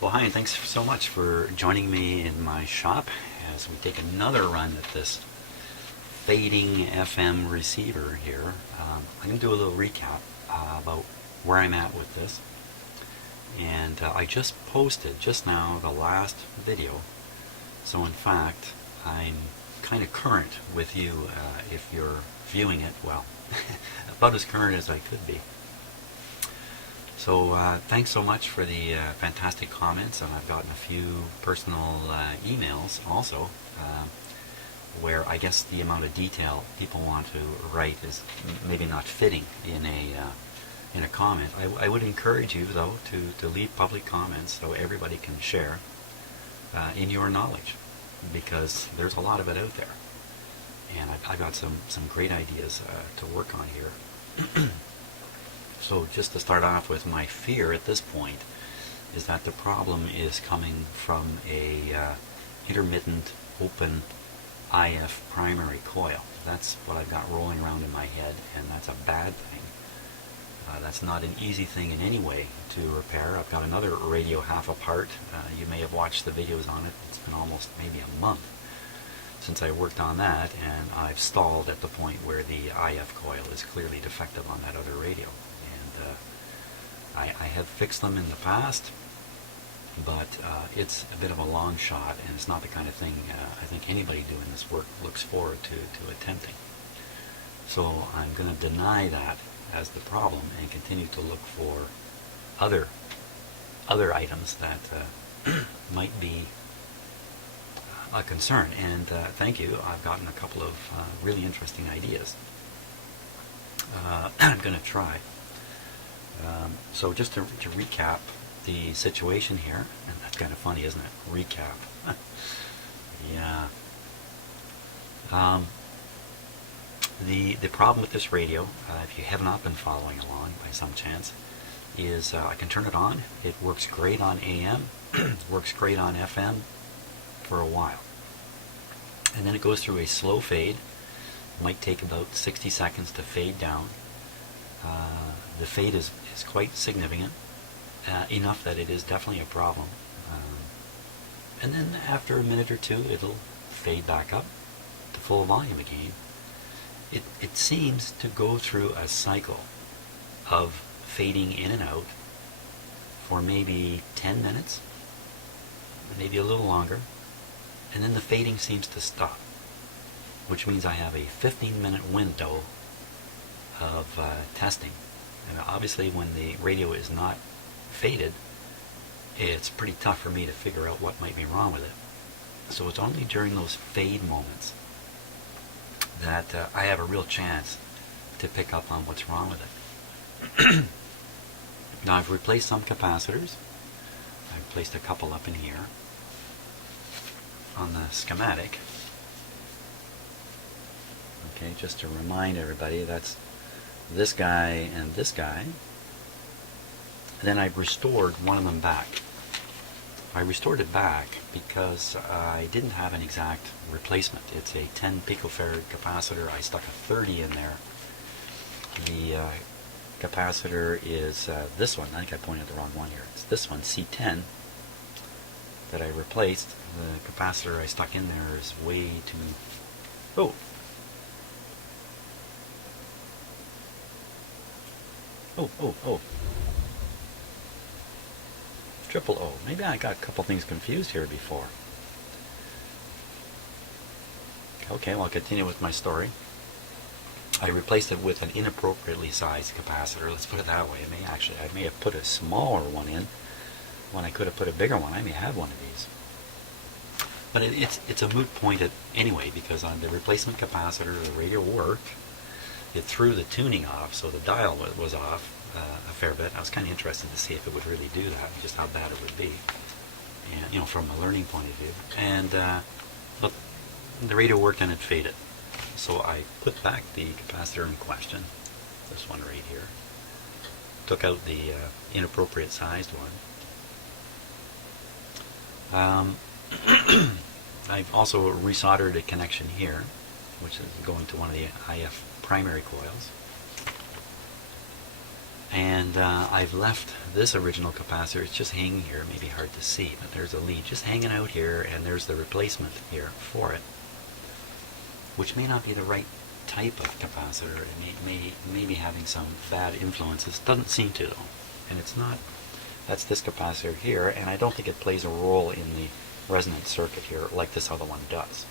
Well, hi, and thanks so much for joining me in my shop as we take another run at this fading FM receiver here. I'm going to do a little recap about where I'm at with this. And I just posted just now the last video. So in fact, I'm kind of current with you if you're viewing it. Well, about as current as I could be. So thanks so much for the fantastic comments, and I've gotten a few personal emails also, where I guess the amount of detail people want to write is maybe not fitting in a comment. I would encourage you though to leave public comments so everybody can share in your knowledge, because there's a lot of it out there, and I've got some great ideas to work on here. So just to start off with, my fear at this point is that the problem is coming from a intermittent open IF primary coil. That's what I've got rolling around in my head, and that's a bad thing. That's not an easy thing in any way to repair. I've got another radio half apart. You may have watched the videos on it. It's been almost maybe a month since I worked on that, and I've stalled at the point where the IF coil is clearly defective on that other radio. I have fixed them in the past, but it's a bit of a long shot, and it's not the kind of thing I think anybody doing this work looks forward to attempting. So I'm going to deny that as the problem and continue to look for other items that might be a concern. And thank you, I've gotten a couple of really interesting ideas. I'm going to try. So just to recap the situation here, and that's kind of funny, isn't it? Recap. Yeah. The problem with this radio, if you have not been following along by some chance, is I can turn it on. It works great on AM, works great on FM for a while. And then it goes through a slow fade. It might take about 60 seconds to fade down. The fade is quite significant, enough that it is definitely a problem. And then after a minute or two, it'll fade back up to full volume again. It seems to go through a cycle of fading in and out for maybe 10 minutes, maybe a little longer, and then the fading seems to stop, which means I have a 15-minute window of testing. And obviously when the radio is not faded, it's pretty tough for me to figure out what might be wrong with it. So it's only during those fade moments that I have a real chance to pick up on what's wrong with it. Now I've replaced some capacitors. I've placed a couple up in here on the schematic. Okay, just to remind everybody, that's this guy and this guy. Then I've restored one of them back. I restored it back because I didn't have an exact replacement. It's a 10 picofarad capacitor. I stuck a 30 in there. The capacitor is this one. I think I pointed the wrong one here. It's this one, C10, that I replaced. The capacitor I stuck in there is way too... Oh! Oh. Triple O. Maybe I got a couple things confused here before. Okay, well, I'll continue with my story. I replaced it with an inappropriately sized capacitor. Let's put it that way. I may have put a smaller one in when I could have put a bigger one. I may have one of these. But it's a moot point anyway, because on the replacement capacitor, the radio worked. It threw the tuning off, so the dial was off a fair bit. I was kind of interested to see if it would really do that, just how bad it would be, and from a learning point of view. And but the radio worked and it faded, so I put back the capacitor in question, this one right here, took out the inappropriate sized one. I've also resoldered a connection here, which is going to one of the IF primary coils. And I've left this original capacitor, it's just hanging here, maybe hard to see, but there's a lead just hanging out here, and there's the replacement here for it, which may not be the right type of capacitor. It may be having some bad influences. Doesn't seem to, though. And it's not, that's this capacitor here, and I don't think it plays a role in the resonance circuit here like this other one does.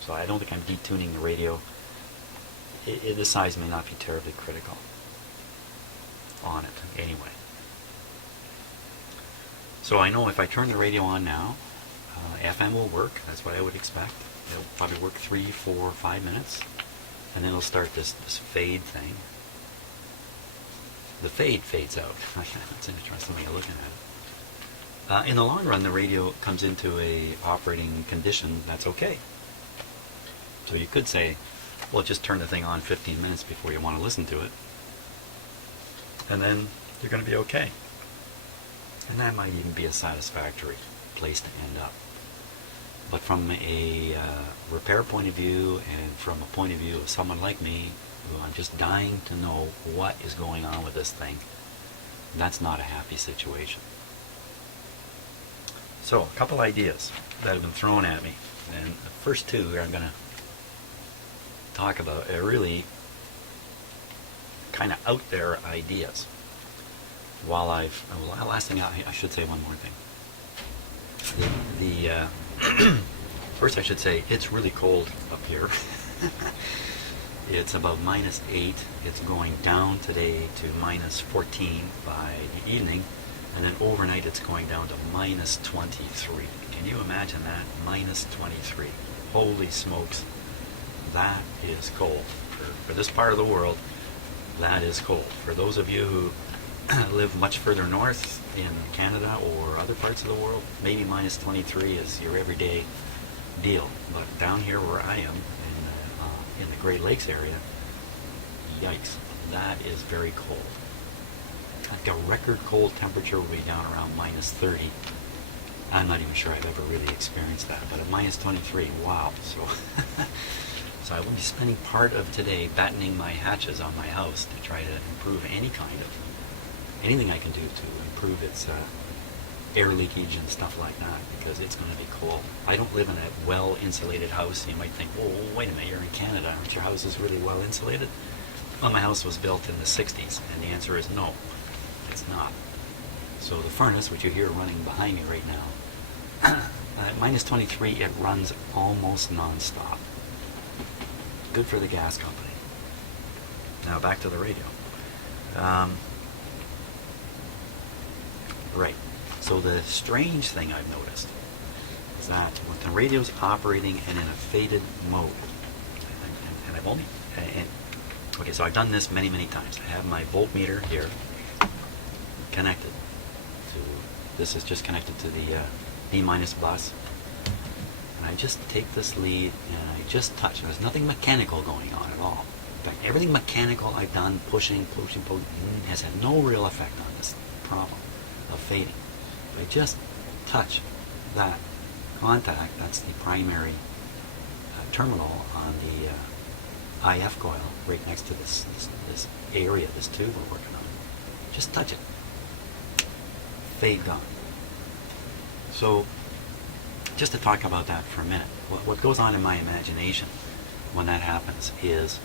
So I don't think I'm detuning the radio. The size may not be terribly critical on it anyway. So I know if I turn the radio on now, FM will work. That's what I would expect. It'll probably work 3, 4, 5 minutes, and then it'll start this fade thing. The fade fades out. That's an interesting way of looking at it. In the long run, the radio comes into a operating condition that's okay. So you could say, well, just turn the thing on 15 minutes before you want to listen to it, and then you're going to be okay. And that might even be a satisfactory place to end up. But from a repair point of view, and from a point of view of someone like me, who I'm just dying to know what is going on with this thing, that's not a happy situation. So, a couple ideas that have been thrown at me. And the first two I'm going to talk about are really kind of out there ideas. Last thing I should say one more thing. First I should say it's really cold up here. It's about -8. It's going down today to -14 by the evening, and then overnight it's going down to -23. Can you imagine that? -23. Holy smokes. That is cold. For this part of the world, that is cold. For those of you who live much further north in Canada or other parts of the world, maybe -23 is your everyday deal. But down here where I am, in the Great Lakes area, yikes, that is very cold. Like a record cold temperature will be down around -30. I'm not even sure I've ever really experienced that, but at -23, wow. So I will be spending part of today battening my hatches on my house to try to improve anything I can do to improve its air leakage and stuff like that, because it's going to be cold. I don't live in a well-insulated house. You might think, well, wait a minute, you're in Canada. Aren't your houses really well-insulated? Well, my house was built in the 60s, and the answer is no, it's not. So the furnace, which you hear running behind me right now, at -23, it runs almost non-stop. Good for the gas company. Now back to the radio. Right. So the strange thing I've noticed is that when the radio's operating and in a faded mode, and I've only, okay, so I've done this many, many times. I have my voltmeter here connected to, this is just connected to the B- bus, and I just take this lead and I just touch. There's nothing mechanical going on at all. In fact, everything mechanical I've done, pushing, has had no real effect on this problem of fading. I just touch that contact, that's the primary terminal on the IF coil right next to this area, this tube we're working on. Just touch it. Fade gone. So, just to talk about that for a minute, what goes on in my imagination when that happens is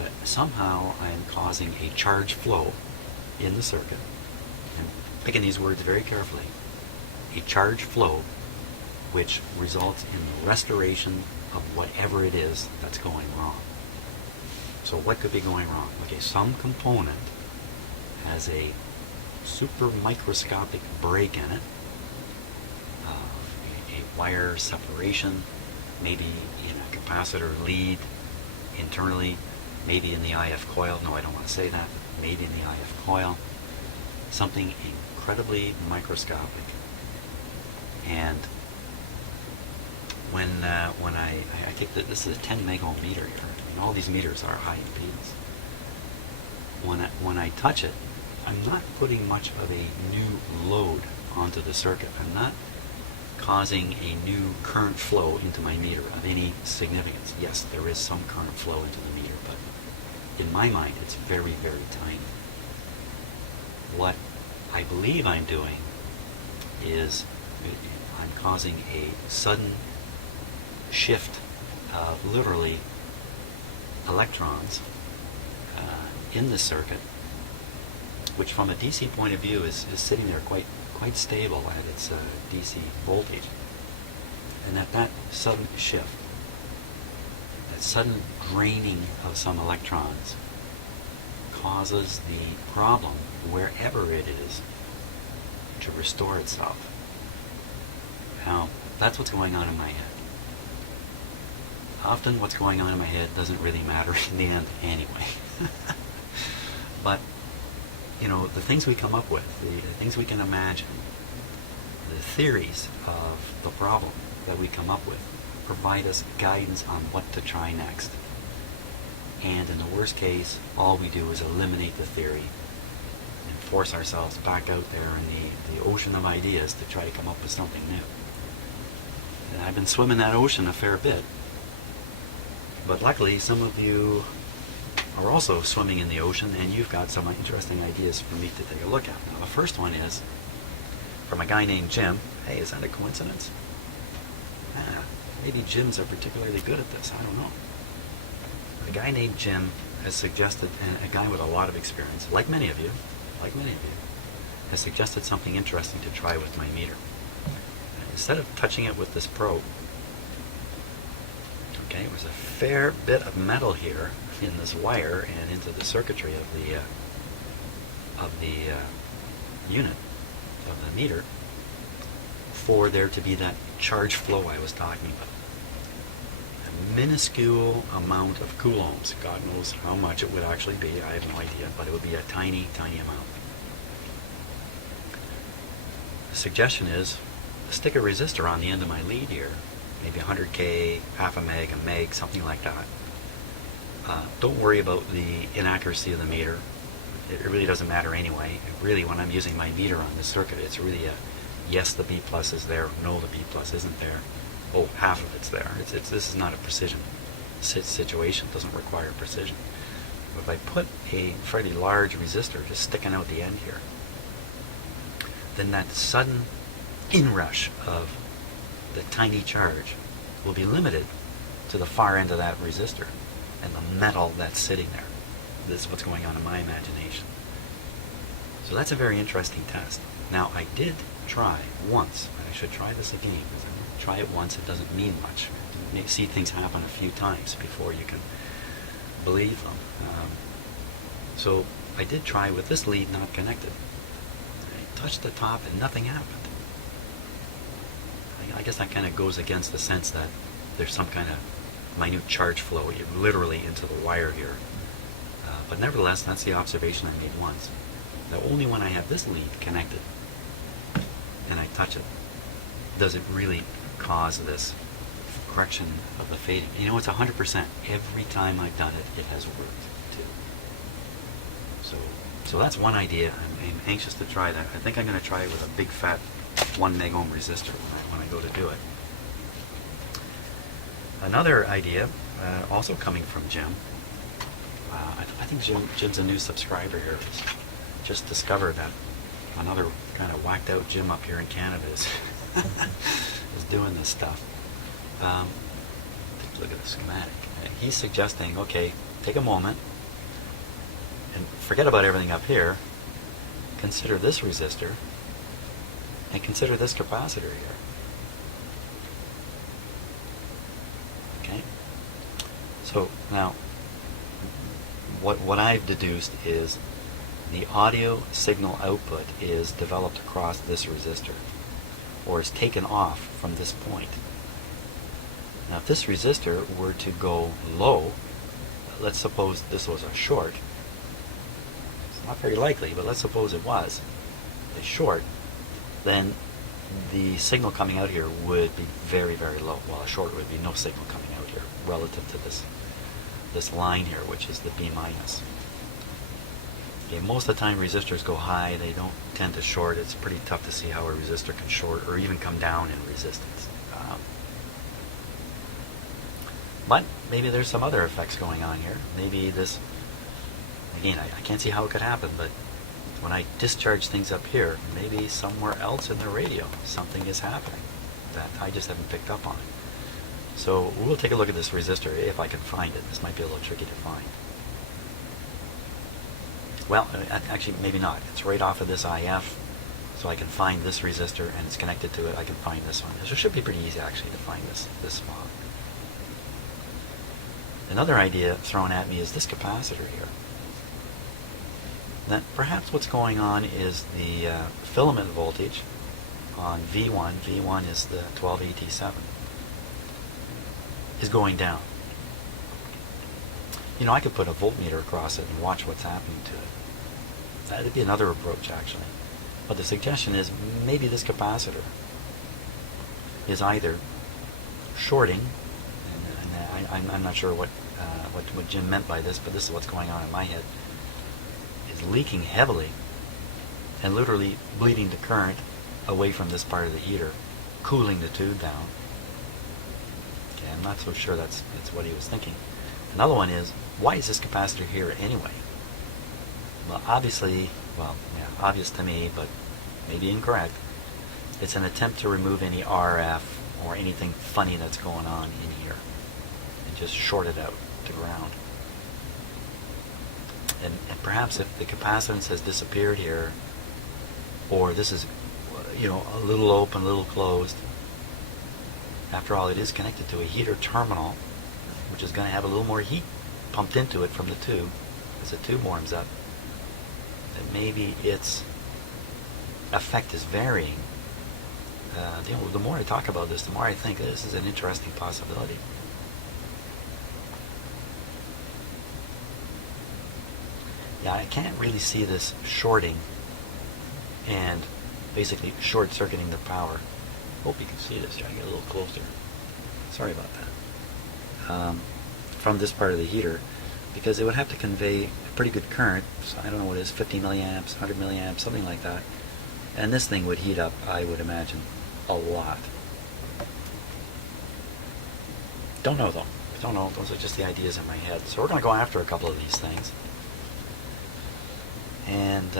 that somehow I'm causing a charge flow in the circuit. And picking these words very carefully. A charge flow which results in the restoration of whatever it is that's going wrong. So what could be going wrong? Okay, some component has a super microscopic break in it, a wire separation, maybe in a capacitor lead internally, maybe in the IF coil. No, I don't want to say that. Maybe in the IF coil. Something incredibly microscopic. And when I think that this is a 10 megohm meter here, and all these meters are high impedance. When I touch it, I'm not putting much of a new load onto the circuit. I'm not causing a new current flow into my meter of any significance. Yes, there is some current flow into the meter, but in my mind, it's very, very tiny. what I believe I'm doing is I'm causing a sudden shift of literally electrons in the circuit, which from a DC point of view is sitting there quite stable at its DC voltage. And that sudden shift, that sudden draining of some electrons causes the problem, wherever it is, to restore itself. Now, that's what's going on in my head. Often what's going on in my head doesn't really matter in the end anyway. But, you know, the things we come up with, the things we can imagine, the theories of the problem that we come up with provide us guidance on what to try next. And in the worst case, all we do is eliminate the theory and force ourselves back out there in the ocean of ideas to try to come up with something new. And I've been swimming that ocean a fair bit. But luckily, some of you are also swimming in the ocean, and you've got some interesting ideas for me to take a look at. Now, the first one is from a guy named Jim. Hey, is that a coincidence? Maybe Jims are particularly good at this. I don't know. A guy named Jim has suggested, and a guy with a lot of experience, like many of you, has suggested something interesting to try with my meter. Instead of touching it with this probe, okay, there's a fair bit of metal here in this wire and into the circuitry of the unit, of the meter, for there to be that charge flow I was talking about. A minuscule amount of coulombs. God knows how much it would actually be. I have no idea, but it would be a tiny, tiny amount. The suggestion is stick a resistor on the end of my lead here, maybe 100K, half a meg, something like that. Don't worry about the inaccuracy of the meter. It really doesn't matter anyway. Really, when I'm using my meter on this circuit, it's really a yes, the B plus is there, no, the B plus isn't there. Oh, half of it's there. This is not a precision situation. It doesn't require precision. But if I put a fairly large resistor just sticking out the end here, then that sudden inrush of the tiny charge will be limited to the far end of that resistor and the metal that's sitting there. This is what's going on in my imagination. So that's a very interesting test. Now, I did try once. I should try this again, because try it once, it doesn't mean much. You see things happen a few times before you can believe them. So I did try with this lead not connected. I touched the top and nothing happened. I guess that kind of goes against the sense that there's some kind of minute charge flow literally into the wire here. But nevertheless, that's the observation I made once. Now, only when I have this lead connected and I touch it does it really cause this correction of the fading. You know, it's 100%. Every time I've done it, it has worked too. So that's one idea. I'm anxious to try that. I think I'm going to try it with a big fat 1 meg ohm resistor when I go to do it. Another idea, also coming from Jim. I think Jim's a new subscriber here. Just discovered that another kind of whacked out Jim up here in Canada is doing this stuff. Look at the schematic. He's suggesting, okay, take a moment and forget about everything up here. Consider this resistor and consider this capacitor here. Okay? So now, what I've deduced is the audio signal output is developed across this resistor, or is taken off from this point. Now, if this resistor were to go low, let's suppose this was a short. It's not very likely, but let's suppose it was a short, then the signal coming out here would be very, very low. Well, a short would be no signal coming out here relative to this line here, which is the B minus. Okay, most of the time resistors go high, they don't tend to short. It's pretty tough to see how a resistor can short or even come down in resistance. But maybe there's some other effects going on here. Maybe this, again, I can't see how it could happen, but when I discharge things up here, maybe somewhere else in the radio, something is happening that I just haven't picked up on. So we'll take a look at this resistor if I can find it. This might be a little tricky to find. Well, actually, maybe not. It's right off of this IF, so I can find this resistor, and it's connected to it. I can find this one. So it should be pretty easy, actually, to find this spot. Another idea thrown at me is this capacitor here. That perhaps what's going on is the filament voltage on V1. V1 is the 12AT7. Is going down. You know, I could put a voltmeter across it and watch what's happening to it. That'd be another approach, actually. But the suggestion is maybe this capacitor is either shorting, and I'm not sure what Jim meant by this, but this is what's going on in my head, is leaking heavily and literally bleeding the current away from this part of the heater, cooling the tube down. Okay, I'm not so sure that's what he was thinking. Another one is, why is this capacitor here anyway? Well, obviously, obvious to me, but maybe incorrect. It's an attempt to remove any RF or anything funny that's going on in here and just short it out to ground. And perhaps if the capacitance has disappeared here, or this is, a little open, a little closed. After all, it is connected to a heater terminal, which is going to have a little more heat pumped into it from the tube as the tube warms up. That maybe its effect is varying. The more I talk about this, the more I think this is an interesting possibility. Yeah, I can't really see this shorting and basically short-circuiting the power. Hope you can see this here. I get a little closer. Sorry about that. From this part of the heater, because it would have to convey a pretty good current. So I don't know what it is, 50 milliamps, 100 milliamps, something like that. And this thing would heat up, I would imagine, a lot. Don't know though. Don't know. Those are just the ideas in my head. So we're going to go after a couple of these things. And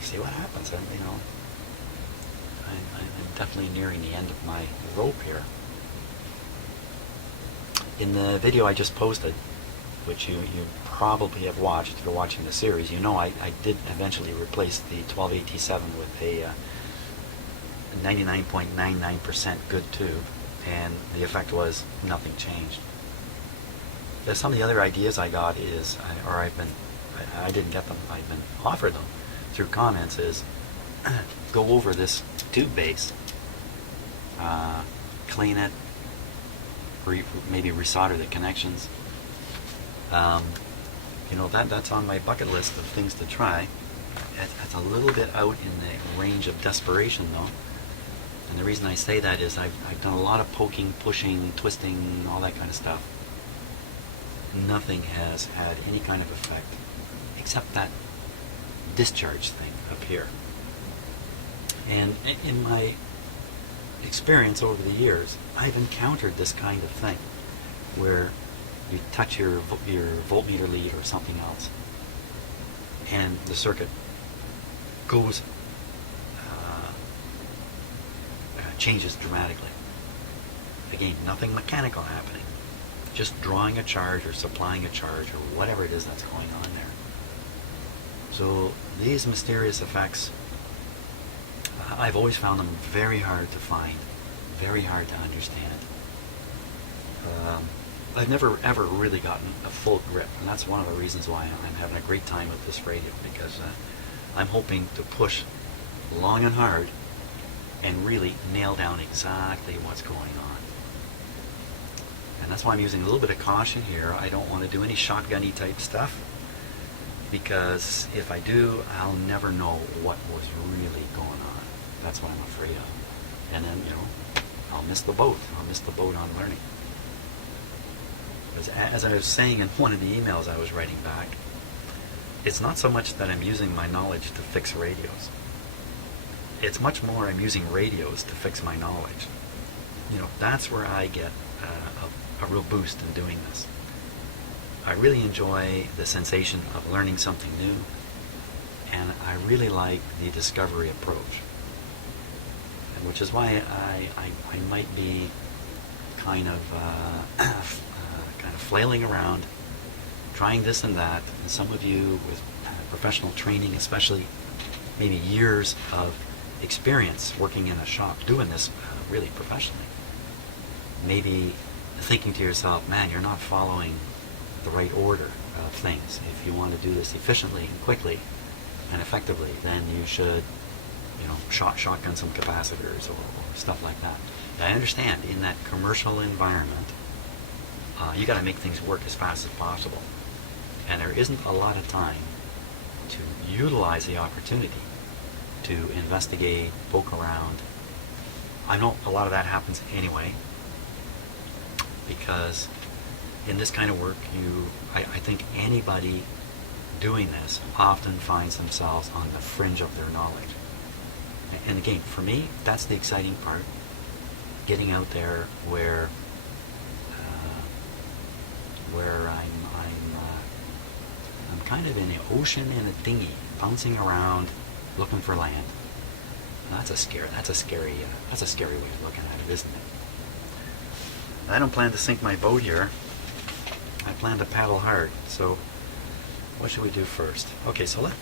see what happens. I'm definitely nearing the end of my rope here. In the video I just posted, which you probably have watched if you're watching the series, I did eventually replace the 12AT7 with a 99.99% good tube, and the effect was nothing changed. Some of the other ideas I got is, I didn't get them, I've been offered them through comments, is go over this tube base, clean it, maybe resolder the connections. That's on my bucket list of things to try. It's a little bit out in the range of desperation though. And the reason I say that is I've done a lot of poking, pushing, twisting, all that kind of stuff. Nothing has had any kind of effect except that discharge thing up here. And in my experience over the years, I've encountered this kind of thing where you touch your voltmeter lead or something else and the circuit goes changes dramatically. Again, nothing mechanical happening, just drawing a charge or supplying a charge or whatever it is that's going on there. So these mysterious effects, I've always found them very hard to find, very hard to understand. I've never ever really gotten a full grip, and that's one of the reasons why I'm having a great time with this radio, because I'm hoping to push long and hard and really nail down exactly what's going on. And that's why I'm using a little bit of caution here. I don't want to do any shotgun-y type stuff, because if I do, I'll never know what was really going on. That's what I'm afraid of. And then, I'll miss the boat. I'll miss the boat on learning. As I was saying in one of the emails I was writing back, it's not so much that I'm using my knowledge to fix radios. It's much more I'm using radios to fix my knowledge. That's where I get a real boost in doing this. I really enjoy the sensation of learning something new, and I really like the discovery approach, and which is why I might be kind of kind of flailing around, trying this and that, and some of you with professional training, especially maybe years of experience working in a shop doing this really professionally, maybe thinking to yourself, man, you're not following the right order of things. If you want to do this efficiently and quickly and effectively, then you should, shotgun some capacitors or stuff like that. And I understand in that commercial environment, you got to make things work as fast as possible, and there isn't a lot of time to utilize the opportunity to investigate, poke around. I know a lot of that happens anyway, because in this kind of work, I think anybody doing this often finds themselves on the fringe of their knowledge. And again, for me, that's the exciting part. Getting out there where I'm kind of in the ocean in a dinghy, bouncing around, looking for land. And that's a scary way of looking at it, isn't it? I don't plan to sink my boat here. I plan to paddle hard. So what should we do first? Okay, so I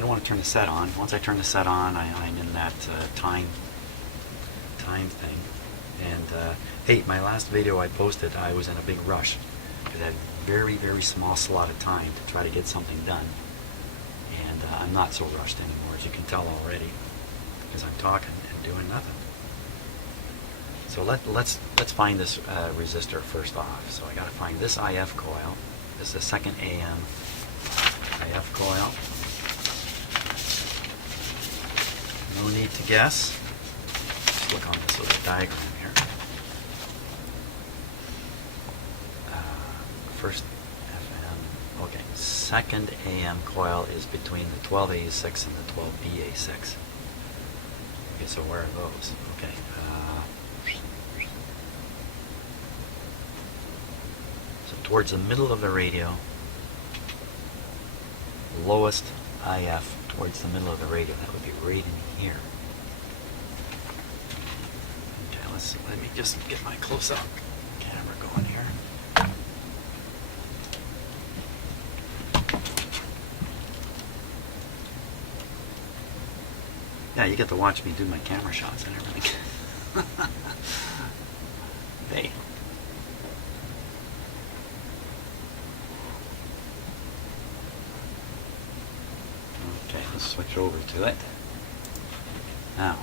don't want to turn the set on. Once I turn the set on, I'm in that time thing. And hey, my last video I posted, I was in a big rush because I had a very, very small slot of time to try to get something done. And I'm not so rushed anymore, as you can tell already, because I'm talking and doing nothing. So let's find this resistor first off. So I got to find this IF coil. This is the second AM IF coil. No need to guess. Just look on this little diagram here. First FM. Okay, second AM coil is between the 12A6 and the 12BA6. Okay, so where are those? Okay. So towards the middle of the radio, lowest IF towards the middle of the radio. That would be right in here. Okay, let me just get my close-up camera going here. Yeah, you get to watch me do my camera shots and everything. Hey. Okay, let's switch over to it. Now.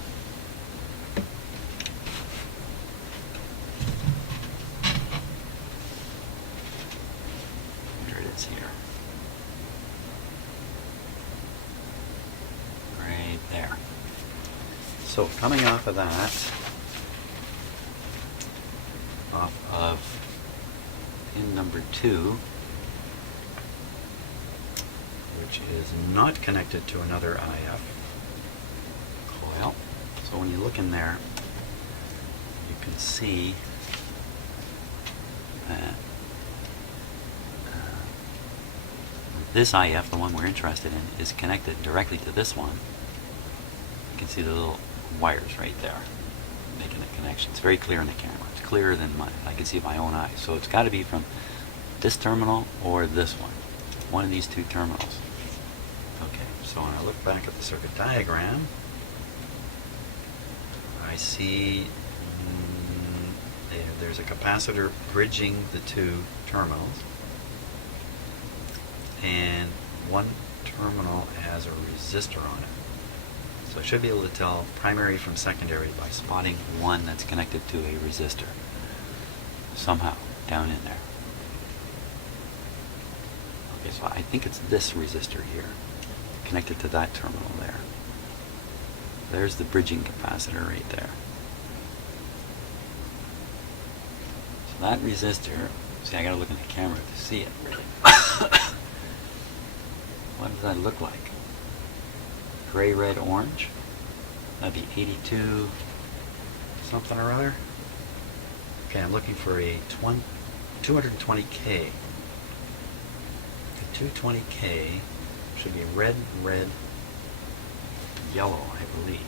Here it is here. Right there. So coming off of that, off of pin number 2, which is not connected to another IF coil. So when you look in there, you can see that this IF, the one we're interested in, is connected directly to this one. You can see the little wires right there making the connection. It's very clear in the camera. It's clearer than I can see with my own eyes. So it's got to be from this terminal or this one of these two terminals. Okay, so when I look back at the circuit diagram, I see there's a capacitor bridging the two terminals, and one terminal has a resistor on it. So I should be able to tell primary from secondary by spotting one that's connected to a resistor somehow down in there. Okay, so I think it's this resistor here connected to that terminal there. There's the bridging capacitor right there. So that resistor, see, I gotta look in the camera to see it really. What does that look like? Gray, red, orange. That'd be 82 something or other. Okay, I'm looking for a 220K. 220K should be red, red, yellow, I believe.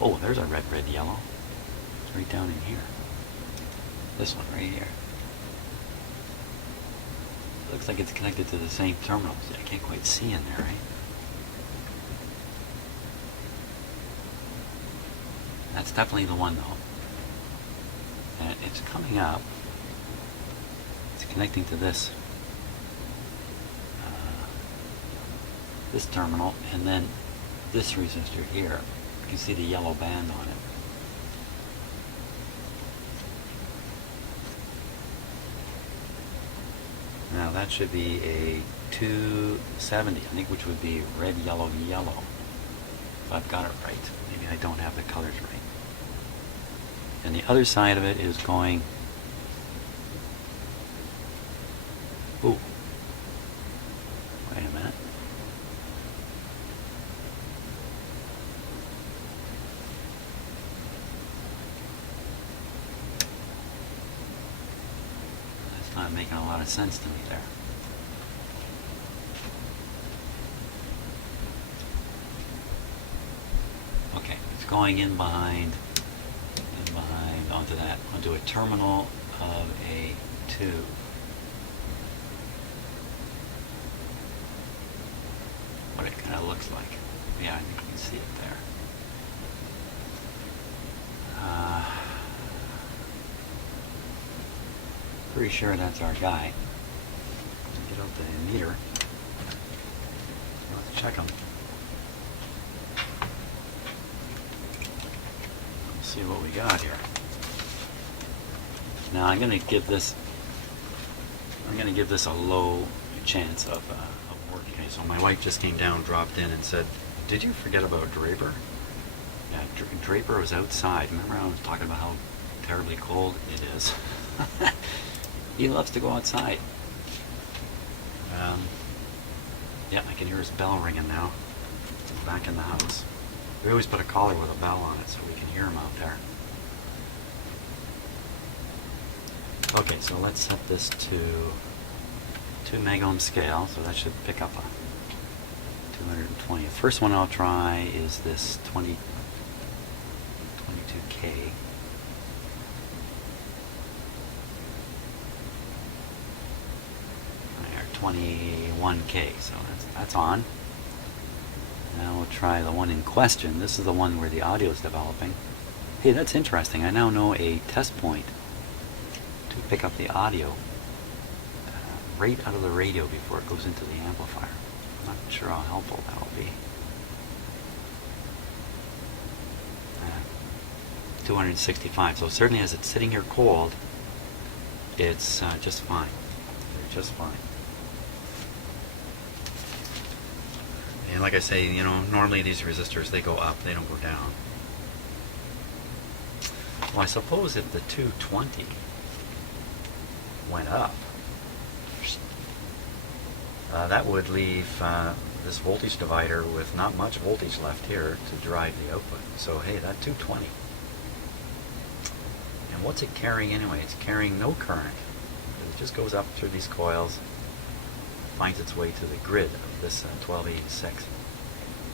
Oh, there's a red, red, yellow. It's right down in here. This one right here. Looks like it's connected to the same terminals. I can't quite see in there, right? That's definitely the one though. And it's coming up. It's connecting to this this terminal, and then this resistor here. You can see the yellow band on it. Now that should be a 270, I think, which would be red, yellow, yellow. If I've got it right. Maybe I don't have the colors right. And the other side of it is going... Ooh. Wait a minute. That's not making a lot of sense to me there. Okay, it's going in behind onto a terminal of a tube. What it kind of looks like. Yeah, I think you can see it there. Pretty sure that's our guy. Get out the meter. Let's check him. See what we got here. Now I'm going to give this a low chance of working. Okay, so my wife just came down, dropped in, and said, "Did you forget about Draper?" Yeah, Draper was outside. Remember I was talking about how terribly cold it is? He loves to go outside. Yeah, I can hear his bell ringing now. He's back in the house. We always put a collar with a bell on it so we can hear him out there. Okay, so let's set this to 2 megohm scale, so that should pick up a 220. The first one I'll try is this 22K. There, 21K, so that's on. Now we'll try the one in question. This is the one where the audio is developing. Hey, that's interesting. I now know a test point to pick up the audio right out of the radio before it goes into the amplifier. I'm not sure how helpful that will be. 265. So certainly as it's sitting here cold, it's just fine. Just fine. And like I say, you know, normally these resistors, they go up, they don't go down. Well, I suppose if the 220 went up, that would leave this voltage divider with not much voltage left here to drive the output. So hey, that 220. And what's it carrying anyway? It's carrying no current. It just goes up through these coils, finds its way to the grid of this 1286.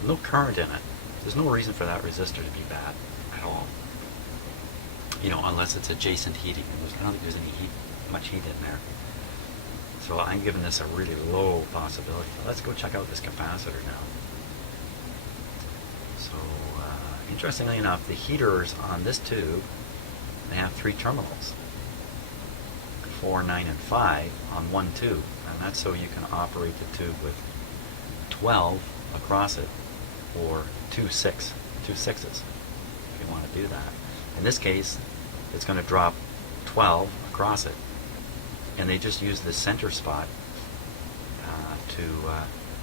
No current in it. There's no reason for that resistor to be bad at all. You know, unless it's adjacent heating. I don't think there's any much heat in there. So I'm giving this a really low possibility. Let's go check out this capacitor now. So, interestingly enough, the heaters on this tube, they have 3 terminals. 4, 9, and 5 on one tube. And that's so you can operate the tube with 12 across it, or 2 sixes, if you want to do that. In this case, it's going to drop 12 across it. And they just use the center spot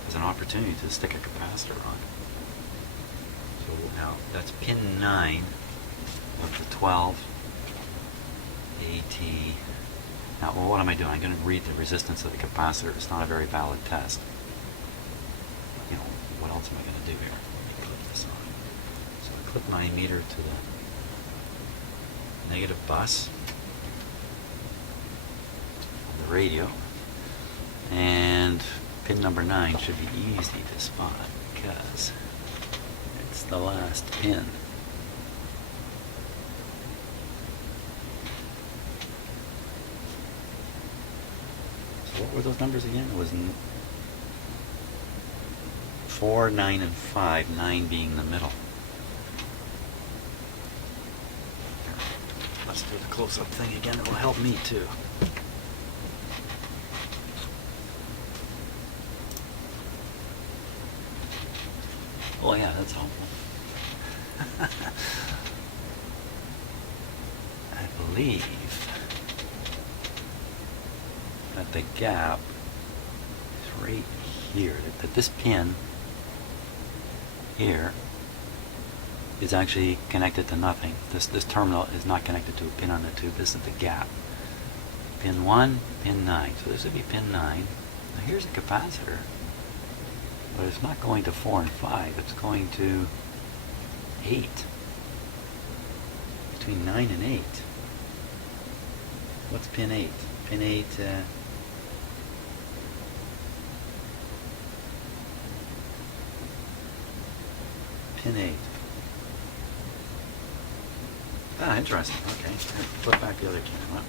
as an opportunity to stick a capacitor on. So now that's pin 9 of the 12 AT. Now, well, what am I doing? I'm going to read the resistance of the capacitor. It's not a very valid test. You know, what else am I going to do here? Let me clip this on. So I clip my meter to the negative bus. the radio. And pin number 9 should be easy to spot because it's the last pin. So what were those numbers again? It was 4, 9, and 5, 9 being the middle. Let's do the close-up thing again. It will help me too. Oh yeah, that's helpful. I believe that the gap is right here. That this pin here is actually connected to nothing. This terminal is not connected to a pin on the tube. This is the gap. Pin 1, pin 9. So this would be pin 9. Now here's a capacitor. But it's not going to 4 and 5, it's going to 8. Between 9 and 8. What's pin 8? Pin 8, pin 8. Ah, interesting. Okay, flip back the other camera.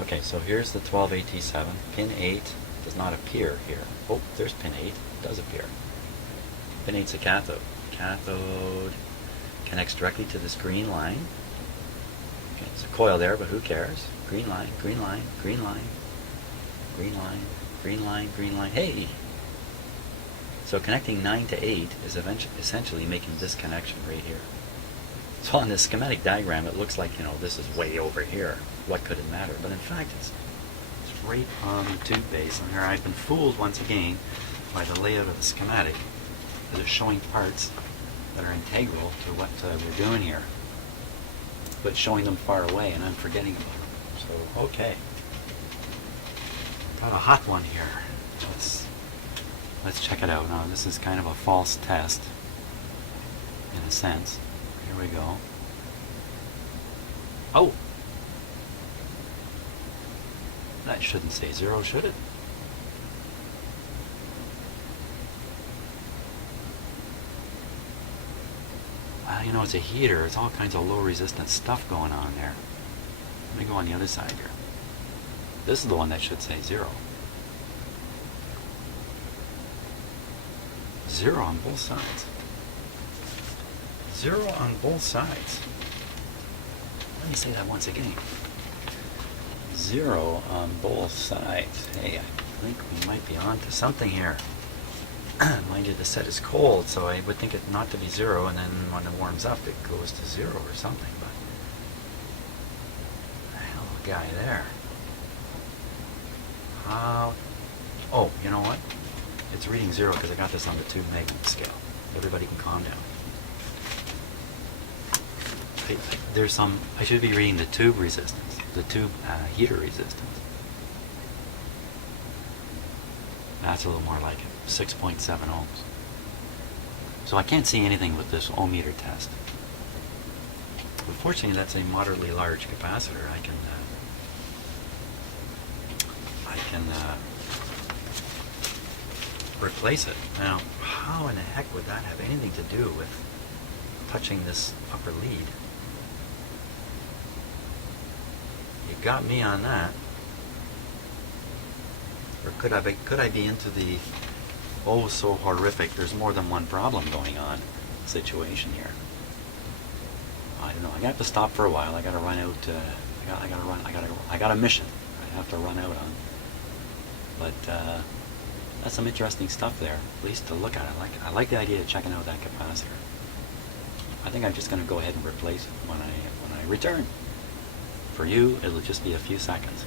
Okay, so here's the 12AT7. Pin 8 does not appear here. Oh, there's pin 8. It does appear. Pin 8's a cathode. Cathode connects directly to this green line. Okay, there's a coil there, but who cares? Green line, green line, green line, green line, green line, green line. Hey! So connecting 9 to 8 is essentially making this connection right here. So on this schematic diagram, it looks like, this is way over here. What could it matter? But in fact, it's right on the tube base. And here I've been fooled once again by the layout of the schematic, because it's showing parts that are integral to what we're doing here, but showing them far away, and I'm forgetting about them. So, okay. Got a hot one here. Let's check it out. Now, this is kind of a false test, in a sense. Here we go. Oh! That shouldn't say 0, should it? It's a heater. There's all kinds of low resistance stuff going on there. Let me go on the other side here. This is the one that should say 0. 0 on both sides. 0 on both sides. Let me say that once again. 0 on both sides. Hey, I think we might be on to something here. Mind you, the set is cold, so I would think it not to be 0, and then when it warms up, it goes to 0 or something. But hell of a guy there. Oh, you know what? It's reading 0 because I got this on the tube magnet scale. Everybody can calm down. I should be reading the tube resistance, the tube heater resistance. That's a little more like it, 6.7 ohms. So I can't see anything with this ohm meter test. But fortunately, that's a moderately large capacitor. I can replace it. Now, how in the heck would that have anything to do with touching this upper lead? You got me on that. Or could I be into the oh so horrific, there's more than one problem going on situation here? I don't know. I got to stop for a while. I got to run out. I got a mission I have to run out on. But that's some interesting stuff there. At least to look at it. I like the idea of checking out that capacitor. I think I'm just going to go ahead and replace it when I return. For you, it'll just be a few seconds.